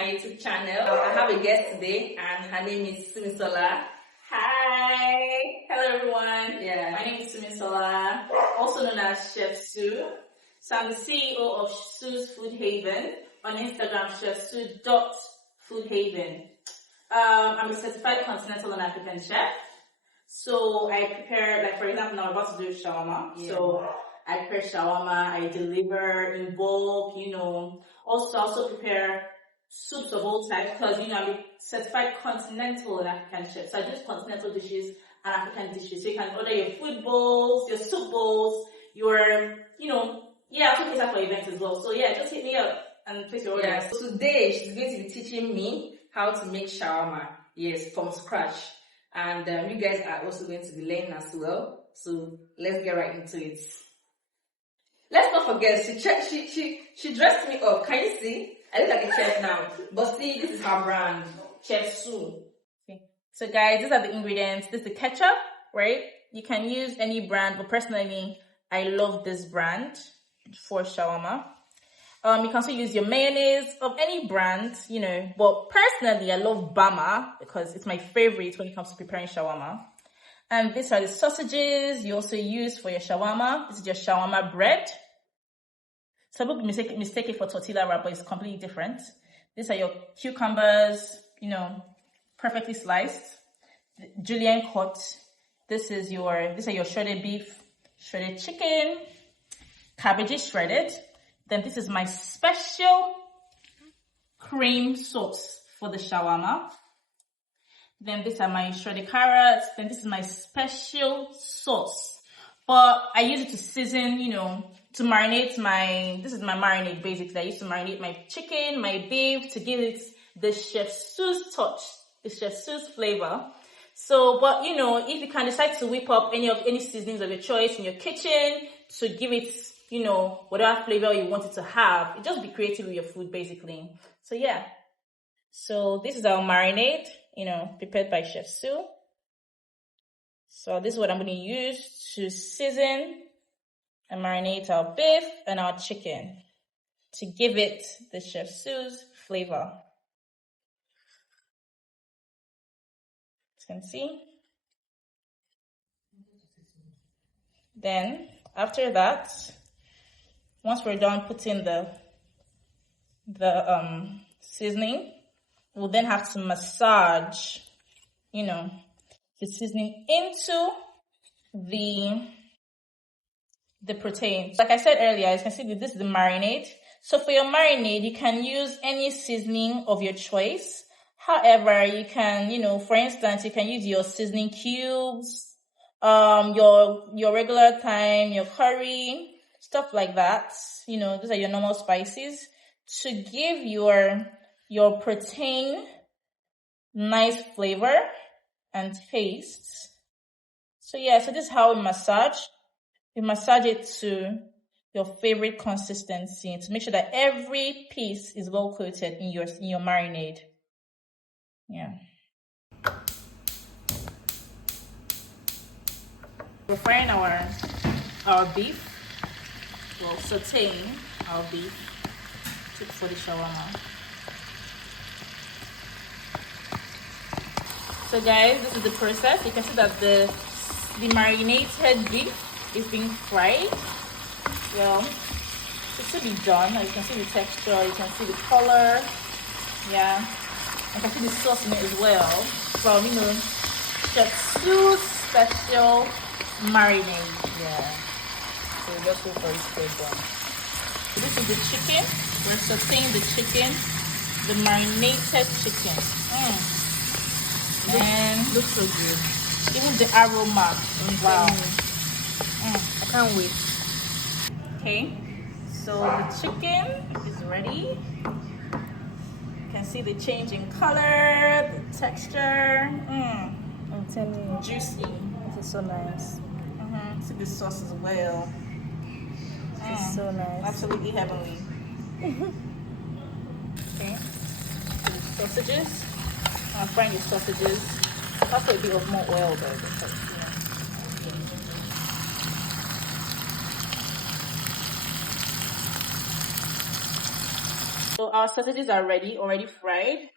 my YouTube channel. I have a guest today and her name is Sumisola. Hi! Hello everyone. Yeah. My name is Sumisola, also known as Chef Sue. So I'm the CEO of Sue's Food Haven. On Instagram, chefsue.foodhaven. I'm a certified continental and African chef. So I prepare, like for example, now I'm about to do shawarma. Yeah. So I prepare shawarma, I deliver in bulk, Also, I also prepare soups of all types because, I'm a certified continental and African chef. So I do continental dishes and African dishes. So you can order your food bowls, your soup bowls, your, I also cater for events as well. So yeah, just hit me up and place your order. Yeah, so today she's going to be teaching me how to make shawarma. Yes, from scratch. And you guys are also going to be learning as well. So let's get right into it. Let's not forget, she dressed me up. Can you see? I look like a chef now. But see, this is her brand, Chef Sue. Okay. So guys, these are the ingredients. This is the ketchup, right? You can use any brand, but personally, I love this brand for shawarma. You can also use your mayonnaise of any brand, but personally, I love Bama because it's my favorite when it comes to preparing shawarma. And these are the sausages you also use for your shawarma. This is your Sharwama Bread. Some people mistake it for tortilla wrap, but it's completely different. These are your cucumbers, perfectly sliced. Julienne cut. These are your shredded beef, shredded chicken, cabbage shredded. Then this is my special cream sauce for the shawarma. Then these are my shredded carrots. Then this is my special sauce. But I use it to season, to marinate this is my marinade basically. I used to marinate my chicken, my beef to give it the Chef Sue's touch, the Chef Sue's flavor. So, but if you can decide to whip up any seasonings of your choice in your kitchen to give it, whatever flavor you want it to have, just be creative with your food basically. So yeah. So this is our marinade, prepared by Chef Sue. So this is what I'm going to use to season and marinate our beef and our chicken to give it the Chef Sue's flavor. You can see. Then after that, once we're done putting the seasoning, we'll then have to massage, the seasoning into the protein. Like I said earlier, as you can see, this is the marinade. So for your marinade, you can use any seasoning of your choice. However, you can, for instance, you can use your seasoning cubes, your regular thyme, your curry, stuff like that. These are your normal spices to give your protein nice flavor and taste. So yeah, so this is how we massage. We massage it to your favorite consistency to make sure that every piece is well coated in your marinade. Yeah. We're frying our beef. Well, sauteing our beef for the shawarma. So guys, this is the process. You can see that the marinated beef is being fried. Well, it should be done. You can see the texture, you can see the color. Yeah. You can see the sauce in it as well. From, Chef Sue's special marinade. Yeah. So we just go for it straight down. So this is the chicken. We're sauteing the chicken. The marinated chicken. And looks so good. Even the aroma. Wow. I can't wait. Okay, so the chicken is ready. You can see the change in color, the texture. I'm telling you, juicy. This is so nice. See the sauce as well. This is so nice. Absolutely heavenly. Okay, so the sausages. I'm frying the sausages. Also a bit of more oil though. Because, So our sausages are ready, already fried.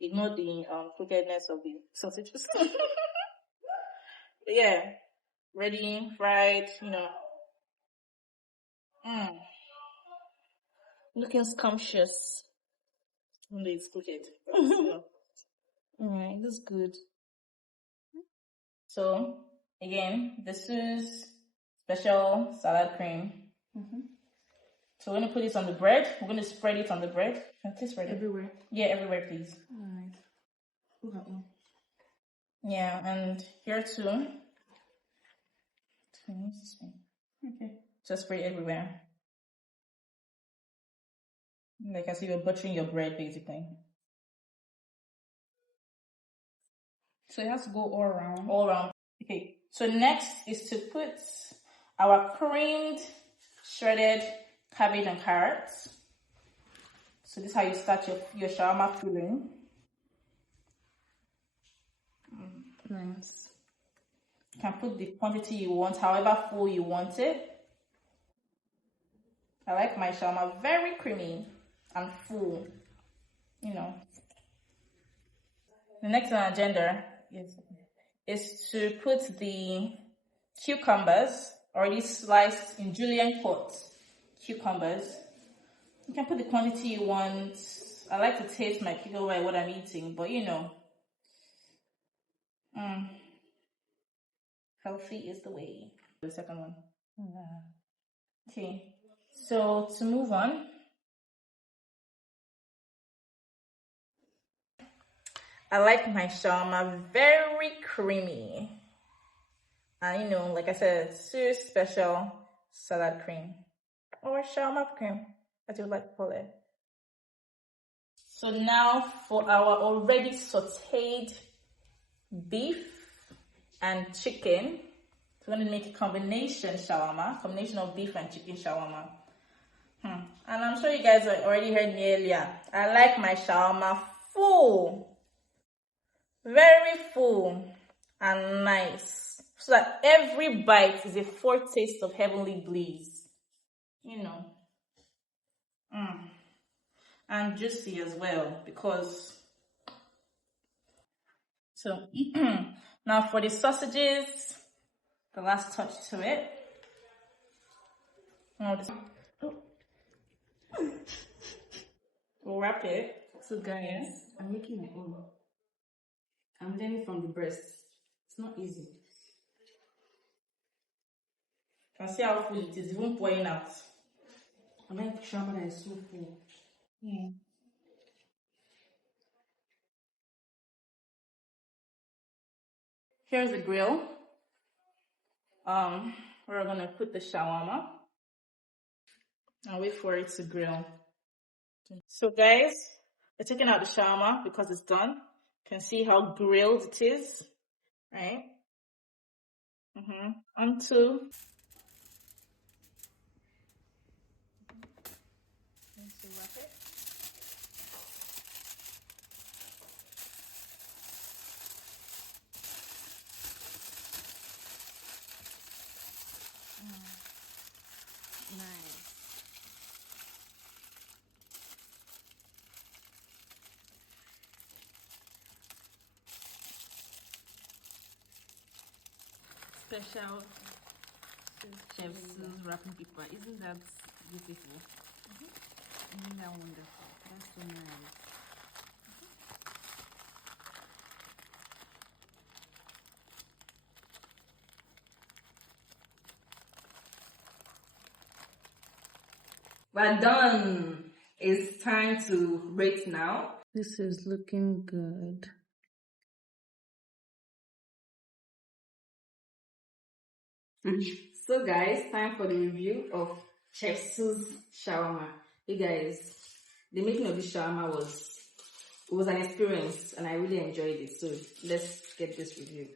Ignore the crookedness of the sausages. Yeah, ready, fried, looking scrumptious. Only it's crooked. Alright, that's good. So, again, this is special salad cream. So we're going to put this on the bread. We're going to spread it on the bread. Can you please spread it? Everywhere? Yeah, everywhere, please. Alright. Look at one. Yeah, and here too. Okay. Just spread it everywhere. Like as if you're buttering your bread, basically. So it has to go all around? All around. Okay, so next is to put our creamed, shredded cabbage and carrots. So this is how you start your shawarma filling. Nice. You can put the quantity you want, however full you want it. I like my shawarma very creamy and full, The next on our agenda is to put the cucumbers, already sliced in julienne pots, cucumbers. You can put the quantity you want. I like to taste my cucumber by what I'm eating, but healthy is the way. The second one. Okay, so to move on, I like my shawarma very creamy. And like I said, serious special salad cream or shawarma cream, as you would like to call it. So now for our already sauteed beef and chicken. So we're going to make a combination of beef and chicken shawarma. And I'm sure you guys already heard me earlier. I like my shawarma full. Very full and nice. So that every bite is a foretaste of heavenly bliss. And juicy as well, because so now for the sausages, the last touch to it. We'll wrap it. So guys, I'm making my own. I'm learning from the breast. It's not easy. You can see how full it is, even pouring out. I like shawarma that is so full. Yeah. Here's the grill. We're gonna put the shawarma and wait for it to grill. So guys, we're taking out the shawarma because it's done. You can see how grilled it is, right? Onto. So wrap it. Nice. Special chef's wrapping paper. Isn't that beautiful? Isn't that wonderful? That's so nice. We're done. It's time to rate now. This is looking good. So guys, time for the review of Chef Sue's shawarma. Hey guys, the making of this shawarma was an experience and I really enjoyed it. So let's get this review.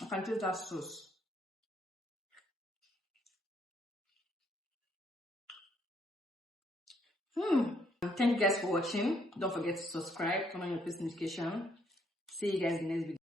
I can taste that sauce. Thank you guys for watching. Don't forget to subscribe, turn on your post notification. See you guys in the next video.